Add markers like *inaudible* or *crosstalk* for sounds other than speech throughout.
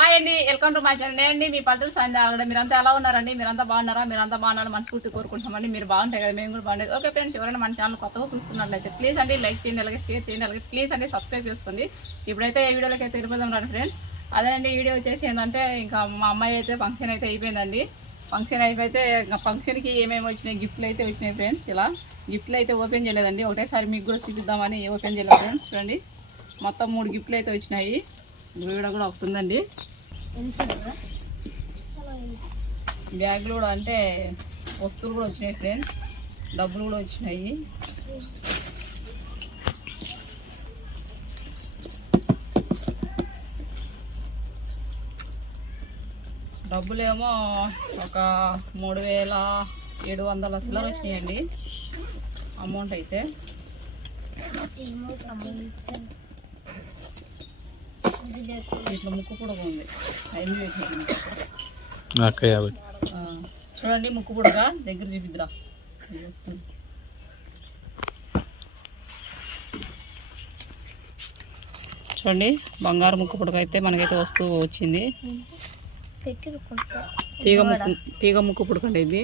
Hi అండి welcome to my channel నేను మీ పల్లెటూరు సంధ్య ఆగడ మీరంతా ఎలా ఉన్నారండి? మీరంతా బాగున్నారా? మీరంతా బాగున్నారా మనస్ఫూర్తి కోరుకుంటామండి మీరు బాగుంటాయి కదా మేము కూడా బాగుండేది. ఓకే ఫ్రెండ్స్ ఎవరైనా మన ఛానల్ కొత్తగా చూస్తున్నట్లయితే ప్లీజ్ అండి లైక్ చేయండి అలాగే షేర్ చేయండి అలాగే ప్లీజ్ అండి సబ్స్క్రైబ్ చేసుకోండి. ఇప్పుడైతే ఈ వీడియోలోకి అయితే వెళ్ళిపోదాం రండి ఫ్రెండ్స్ అదేనండి వీడియో వచ్చేసి ఏంటంటే ఇంకా మా అమ్మాయి అయితే ఫంక్షన్ అయితే అయిపోయిందండి. ఫంక్షన్ అయిపోతే ఇంకా ఫంక్షన్కి ఏమేమి వచ్చినాయి గిఫ్ట్లు అయితే వచ్చినాయి ఫ్రెండ్స్ ఇలా గిఫ్ట్లు అయితే ఓపెన్ చేయలేదండి. ఒకటేసారి మీకు కూడా చూపిద్దామని ఓపెన్ చేయలేదు ఫ్రెండ్స్ చూడండి. మొత్తం మూడు గిఫ్ట్లు అయితే వచ్చినాయి. వీడియో కూడా వస్తుందండి. బ్యాగులు కూడా అంటే వస్తువులు కూడా వచ్చినాయి ఫ్రెండ్స్. డబ్బులు కూడా వచ్చినాయి. డబ్బులేమో ఒక మూడు వేల ఏడు వందల సిల్లర్ వచ్చినాయండి. అమౌంట్ అయితే. ఇట్లా ముక్కు కూడా ఉంది ఐదు అక్క యాభై. చూడండి ముక్కు పుడక దగ్గర చూపిద్దురా. చూడండి బంగారు ముక్కు పుడక అయితే మనకైతే వస్తూ వచ్చింది. తీగ ముక్కు తీగ ముక్కు పుడక అండి ఇది.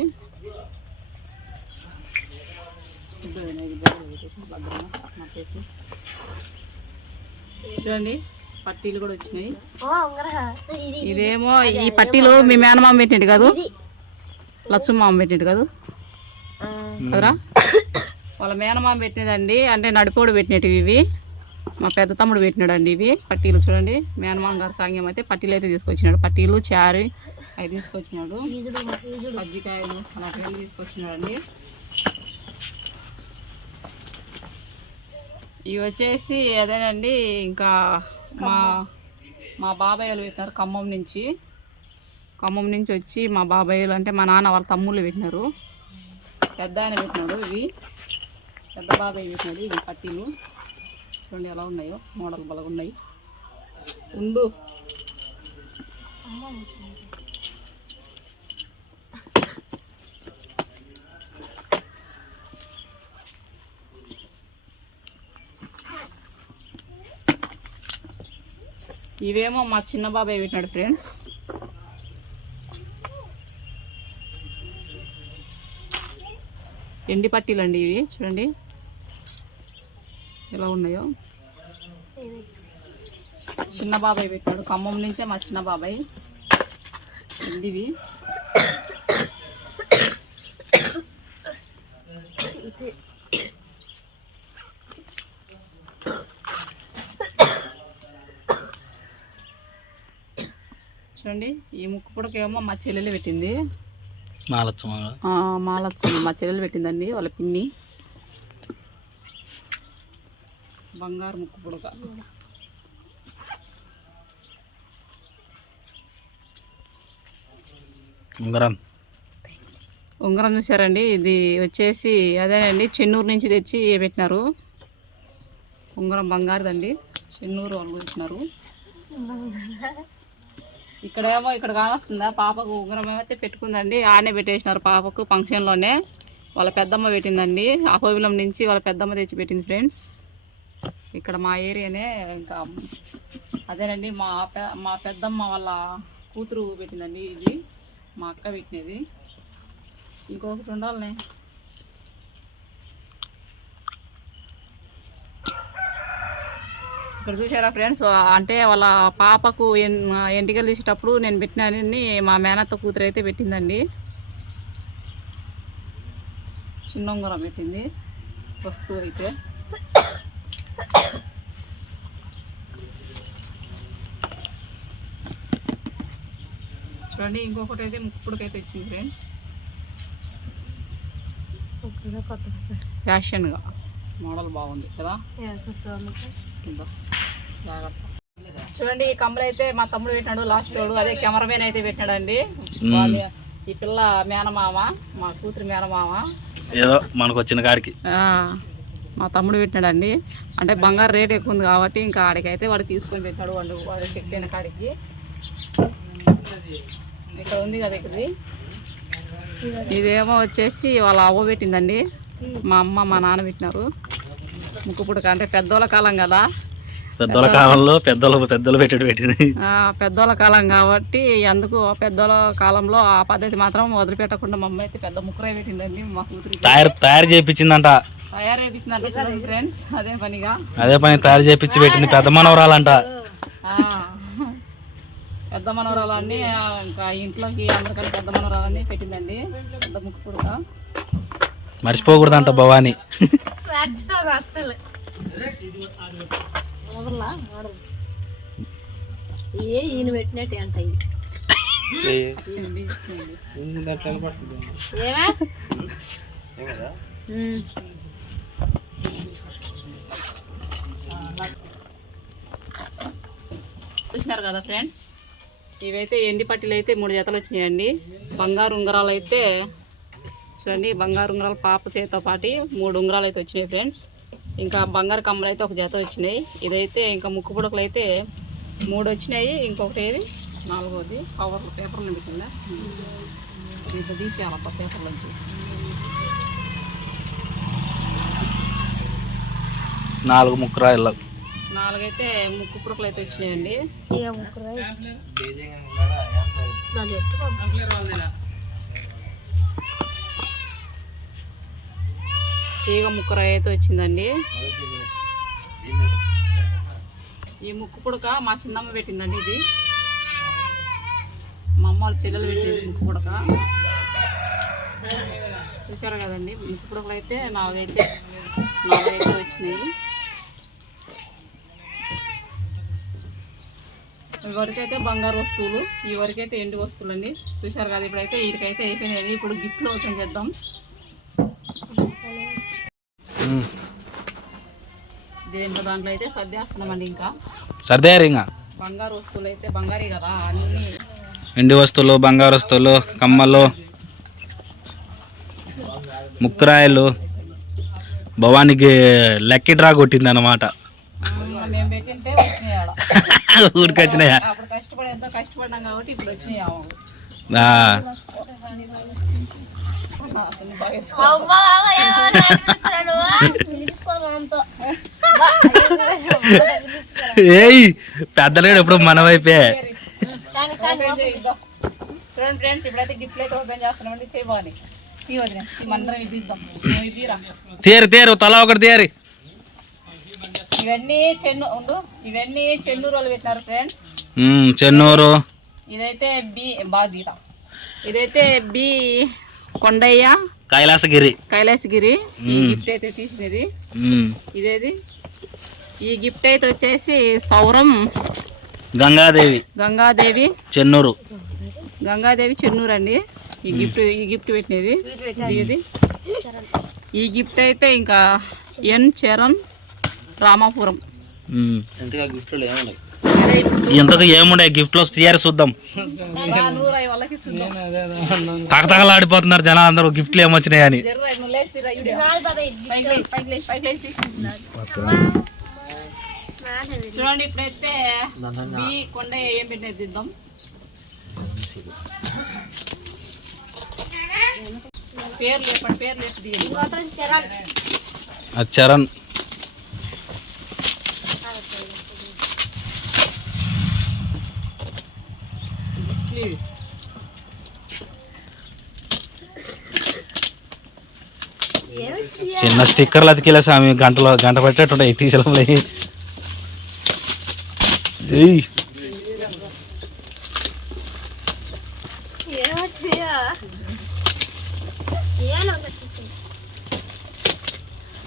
చూడండి పట్టీలు కూడా వచ్చినాయి. ఇదేమో ఈ పట్టీలు మీ మేనమామ పెట్టిండు కాదు? లచ్చమ్మ పెట్టిండు కాదు? కదరా? *coughs* వాళ్ళ మేనమామ పెట్టినదండి అంటే నడిపోడు పెట్టినవి ఇవి. మా పెద్ద తమ్ముడు పెట్టినాడండి ఇవి. పట్టీలు చూడండి మేనమామ గారు సాంగ్యం అయితే పట్టీలు అయితే తీసుకొచ్చినాడు. పట్టీలు చారి అవి తీసుకొచ్చినాడు. కజ్జికాయలు అలాంటివన్నీ తీసుకొచ్చినాడండి. ఇవి వచ్చేసి అదేనండి ఇంకా మా మా బాబాయ్యలు పెట్టినారు ఖమ్మం నుంచి. ఖమ్మం నుంచి వచ్చి మా బాబాయ్యలు అంటే మా నాన్న వాళ్ళ తమ్ముళ్ళు పెట్టినారు. పెద్ద ఆయన పెట్టినాడు ఇవి. పెద్ద బాబాయ్ పెట్టినాడు ఇవి పట్టీలు. చూడండి ఎలా ఉన్నాయో మోడల్ బలగున్నాయి. ఉండు. ఇవేమో మా చిన్న బాబాయ్ పెట్టినాడు ఫ్రెండ్స్. ఎండి పట్టీలు అండి ఇవి చూడండి. ఎలా ఉన్నాయో? చిన్న బాబాయ్ పెట్టాడు. ఖమ్మం నుంచే మా చిన్న బాబాయ్. ఎండివి ఇది. ఈ ముక్కు పుడకేమో మా చెల్లెలు పెట్టింది. మాలచ్చమ్మ. మాలచ్చమ్మ మా చెల్లెలు పెట్టిందండి వాళ్ళ పిన్ని. బంగారు ముక్కు పుడక. ఉంగరం. ఉంగరం చూసారండి ఇది వచ్చేసి అదేనండి చెన్నూరు నుంచి తెచ్చి పెట్టినారు. ఉంగరం బంగారుదండి. చెన్నూరు వాళ్ళు పెట్టినారు ఇక్కడేమో ఇక్కడ కానొస్తుందా? పాపకు ఉంగరం ఏమైతే పెట్టుకుందండి ఆడనే పెట్టేసినారు పాపకు ఫంక్షన్లోనే వాళ్ళ పెద్దమ్మ పెట్టిందండి. అపోవిలం నుంచి వాళ్ళ పెద్దమ్మ తెచ్చి పెట్టింది ఫ్రెండ్స్. ఇక్కడ మా ఏరియానే ఇంకా అదేనండి మా పె మా పెద్దమ్మ వాళ్ళ కూతురు పెట్టిందండి ఇది. మా అక్క పెట్టినది. ఇంకొకటి ఉండాలనే. ఇక్కడ చూసారా ఫ్రెండ్స్? అంటే వాళ్ళ పాపకు ఎంటికలు తీసేటప్పుడు నేను పెట్టినానని మా మేనత్త కూతురు అయితే పెట్టిందండి. చిన్న ఉంగరం పెట్టింది. వస్తువు అయితే. చూడండి ఇంకొకటి అయితే ముక్కుడుకైతే వచ్చింది ఫ్రెండ్స్. ఫ్యాషన్గా మోడల్ బాగుంది కదా? ఇదో, జాగ్రత్త చూడండి ఈ కమ్మలు అయితే మా తమ్ముడు పెట్టినాడు లాస్ట్ వాడు. అదే కెమెరామెన్ అయితే పెట్టినాడండి. ఈ పిల్ల మేనమామ మా కూతురు మేనమామ. ఏదో మనకు వచ్చిన కాడికి. మా తమ్ముడు పెట్టినాడండి. అంటే బంగారు రేట్ ఎక్కువ ఉంది కాబట్టి ఇంకా ఆడికైతే వాడు తీసుకొని పెట్టాడు వాడు వాడు పెట్టిన కాడికి. ఇక్కడ ఉంది కదా ఇక్కడిది. ఇదేమో వచ్చేసి వాళ్ళ అవ్వ పెట్టిందండి. మా అమ్మ మా నాన్న పెట్టినారు. ముక్కు పుడక. అంటే పెద్దోళ్ళ కాలం కదా. పెద్దల కాలంలో పెద్దలు పెద్దలు పెట్టేటి పెట్టింది. ఆ, పెద్దోళ్ళ కాలం కాబట్టి అందుకు ఆ పెద్దోళ్ళ కాలంలో ఆ పద్ధతి మాత్రం వదిలిపెట్టకుండా మా అమ్మ అయితే పెద్ద ముక్కరే పెట్టిందండి మా కూతురికి. తయారు తయారు చేయించిందంట చూడండి ఫ్రెండ్స్ అదే పనిగా. అదే పని తయారు చేయించి పెట్టింది పెద్ద మనవరాలంట. పెద్ద మనవరాలన్నీ ఇంకా ఇంట్లోకి అందరికన్నా పెద్ద మనవరాలన్నీ పెట్టిందండి పెద్ద ముక్కు మర్చిపోకూడదంట భవాని. ఏ ఈయన పెట్టినట్టు ఇచ్చింది. చూసినారు కదా ఫ్రెండ్స్? ఇవైతే ఎండి పట్టీలు అయితే మూడు జతలు వచ్చినాయండి. బంగారు ఉంగరాలు అయితే చూడండి బంగారు ఉంగరాలు పాప చేతితో పాటి మూడు ఉంగరాలు అయితే వచ్చినాయి ఫ్రెండ్స్. ఇంకా బంగారు కమ్మలు అయితే ఒక జత వచ్చినాయి. ఇదైతే ఇంకా ముక్కు పుడకలు అయితే మూడు వచ్చినాయి. ఇంకొకటి ఏది? నాలుగోది. కవర్లు పేపర్లు పెట్టిందా దీంట్లో తీసేయాలప్ప పేపర్లోంచి నాలుగు ముక్కరాయిల. నాలుగైతే ముక్కు పుడకలు అయితే వచ్చినాయండి. తీగ ముక్కర అయితే వచ్చిందండి. ఈ ముక్కు పుడక మా చిన్నమ్మ పెట్టిందండి ఇది. మా అమ్మ వాళ్ళ చెల్లెలు పెట్టింది ముక్కు పుడక. చూసారు కదండి ముక్కు పుడకలు అయితే నాలుగైతే నాలుగైతే వచ్చినాయి. ఇవరకైతే వరకైతే బంగారు వస్తువులు ఈ వరకైతే ఎండు వస్తువులు అండి చూసారు కదా ఇప్పుడైతే వీటికైతే అయిపోయినాయి ఇప్పుడు గిఫ్ట్లు ఓపెన్ చేద్దాం. దేంట్లో దాంట్లో అయితే సర్దేస్తున్నామండి ఇంకా. సర్దేరు ఇంకా. బంగారు వస్తువులు అయితే బంగారే కదా అన్నీ. ఎండి వస్తువులు బంగారు వస్తువులు కమ్మలు ముక్కరాయలు. భవానికి లక్కీ డ్రా కొట్టింది అనమాట ఊరికి వచ్చినాయా? ఏయ్ పెద్దలేడు ఎప్పుడు మన వైపే. చూడండి ఫ్రెండ్స్ ఇప్పుడైతే అయితే ఓపెన్ చేస్తున్నామండి. చేయబోని. తేరు తేరు తలా ఒకటి తేరి. ఇవన్నీ చెన్ను ఉండు. ఇవన్నీ చెన్నూరు వాళ్ళు పెట్టినారు ఫ్రెండ్స్. చెన్నూరు. ఇదైతే బి బాగా ఇదైతే బి కొండయ్య కైలాసగిరి. కైలాసగిరి ఈ గిఫ్ట్ అయితే తీసినది. ఇదేది? ఈ గిఫ్ట్ అయితే వచ్చేసి సౌరం గంగాదేవి. గంగాదేవి. చెన్నూరు. గంగాదేవి చెన్నూరు అండి. ఈ గిఫ్ట్ ఈ గిఫ్ట్ పెట్టినది. ఇది ఈ గిఫ్ట్ అయితే ఇంకా ఎన్ చరణ్ రామాపురం. ఇప్పుడు ఇంతకు ఏముండే గిఫ్ట్లు వస్తే తీయారి చూద్దాం. తగతగలాడిపోతున్నారు జనాలు అందరూ గిఫ్ట్లు ఏమొచ్చినాయని. చూడండి ఇప్పుడైతే బి కొండ ఏం పెట్టేది ఇద్దాం పేర్లు చెప్పండి పేర్లు చెప్పి దిగండి అది చరణ్. ప్లీజ్ చిన్న స్టిక్కర్లు అతికిలే స్వామి గంటలో గంట పెట్టేటుంటాయి తీసేలో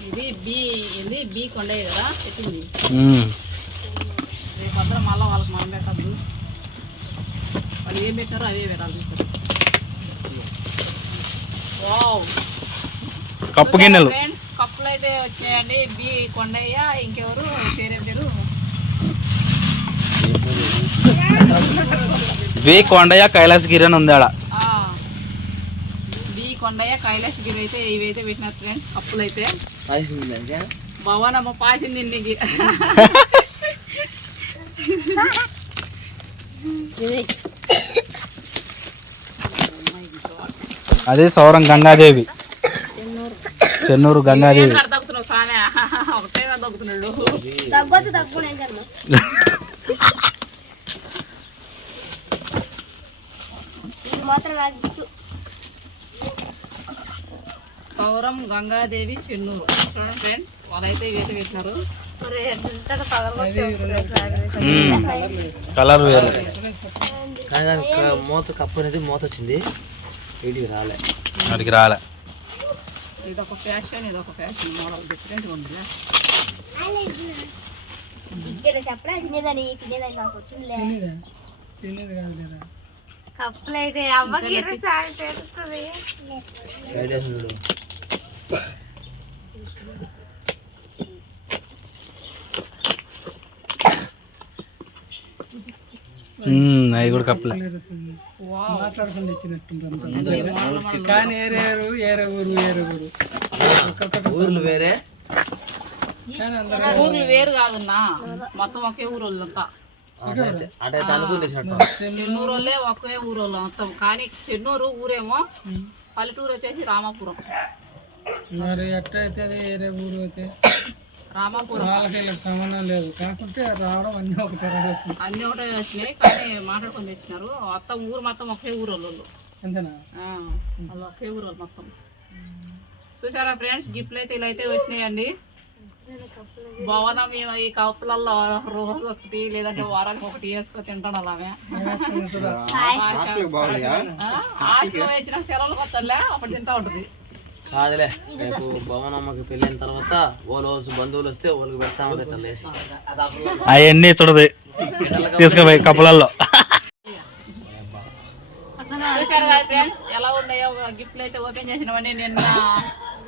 ఇది బి ఇది బి కొండ కదా పెట్టింది. రేపు మళ్ళీ వాళ్ళకి మనం పెట్టద్దు. వాళ్ళు ఏం పెట్టారో అవే పెట్టాలి వావ్. కప్పు గిన్నెలు. ఫ్రెండ్స్ కప్పులు అయితే వచ్చాయండి. బి కొండయ్య ఇంకెవరు? పేరే పేరు? వి కొండయ్య కైలాసగిరి అని ఉంది ఆడ. ఆ, బి కొండయ్య కైలాసగిరి అయితే ఇవైతే పెట్టినారు ఫ్రెండ్స్ కప్పులు అయితే. భవనమ్మ పాసింది నీకు అదే సౌరం గంగాదేవి చెన్నూరు గంగాదేవి సౌరం గంగాదేవి చెన్నూరు చూడండి ఫ్రెండ్స్ వాళ్ళైతే ఇవైతే పెట్టినారు. కలర్ వేరు మూత కప్పు అనేది మూత వచ్చింది వీటికి రాలే. వాడికి రాలే. ఇది ఒక ఫ్యాషన్ ఇది ఒక ఫ్యాషన్ మోడల్ డిఫరెంట్గా ఉందిలే. ఇక్కడ చెప్పడా తినేదని తినేదని నాకు వచ్చిందిలే. కప్పులు అయితే అమ్మకి తెలుస్తుంది. అవి కూడా కప్పలే. కానీ ఏరేరు ఏరే ఊరు ఏరే ఊరు. ఊర్లు వేరే? ఊర్లు వేరు కాదన్నా. మొత్తం ఒకే ఊరు వాళ్ళంతా చెన్నూరు వాళ్ళే ఒకే ఊరు వాళ్ళు మొత్తం. కానీ చెన్నూరు ఊరేమో పల్లెటూరు వచ్చేసి రామాపురం. మరి ఎట్టయితే అది ఏరే ఊరు అయితే. రామాపురం. వాళ్ళకి సంబంధం లేదు. కాకుంటే రావడం అన్నీ ఒకటే అన్నీ ఒకటే వచ్చినాయి కానీ మాట్లాడుకొని తెచ్చినారు. మొత్తం ఊరు మొత్తం ఒకే ఊరు వాళ్ళు అంతేనా వాళ్ళు ఒకే ఊరు వాళ్ళు మొత్తం. చూసారా ఫ్రెండ్స్ గిఫ్ట్లు అయితే ఇలా అయితే వచ్చినాయండి. భవనం మేము ఈ కప్పులలో రోజు ఒకటి లేదంటే వారానికి ఒకటి వేసుకొని తింటాను అలాగే. హాస్టల్లో ఇచ్చిన సెలవులు కొత్తలే అప్పుడు తింటా ఉంటుంది. కాదులే రేపు భవనమ్మకి పెళ్ళైన తర్వాత వాళ్ళు వచ్చి బంధువులు వస్తే వాళ్ళకి పెడతా లేసి అవన్నీ చూడదు తీసుకుపోయి కప్పలల్లో. చూశారు కదా ఫ్రెండ్స్ ఎలా ఉన్నాయో గిఫ్ట్లు అయితే ఓపెన్ చేసినవన్నీ నిన్న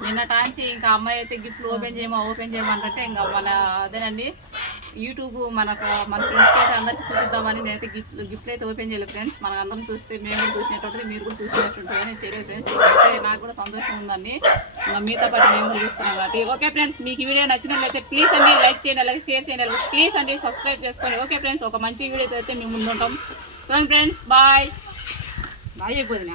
నిన్న టాంచి ఇంకా అమ్మాయి అయితే గిఫ్ట్లు ఓపెన్ చేయమా ఓపెన్ చేయమంటే ఇంకా మన అదేనండి యూట్యూబ్ మనకు మన ఫ్రెండ్స్కి అయితే అందరికీ చూపిద్దామని నేనైతే గిఫ్ట్ గిఫ్ట్లు అయితే ఓపెన్ చేయలేదు ఫ్రెండ్స్ మనం అందరం చూస్తే మేము కూడా చూసినట్టుంటుంది మీరు కూడా చూసినట్టుంటుందని చేయలేదు ఫ్రెండ్స్ అయితే నాకు కూడా సంతోషం ఉందండి. మీతో పాటు మేము కూడా చూస్తున్నాం కాబట్టి. ఓకే ఫ్రెండ్స్ మీకు ఈ వీడియో నచ్చినట్లయితే ప్లీజ్ అండి లైక్ చేయండి అలాగే షేర్ చేయండి అలాగే ప్లీజ్ అండి సబ్స్క్రైబ్ చేసుకోండి. ఓకే ఫ్రెండ్స్ ఒక మంచి వీడియో అయితే మేము ముందుంటాం చూడండి ఫ్రెండ్స్ బాయ్ బాయ్ బాయ్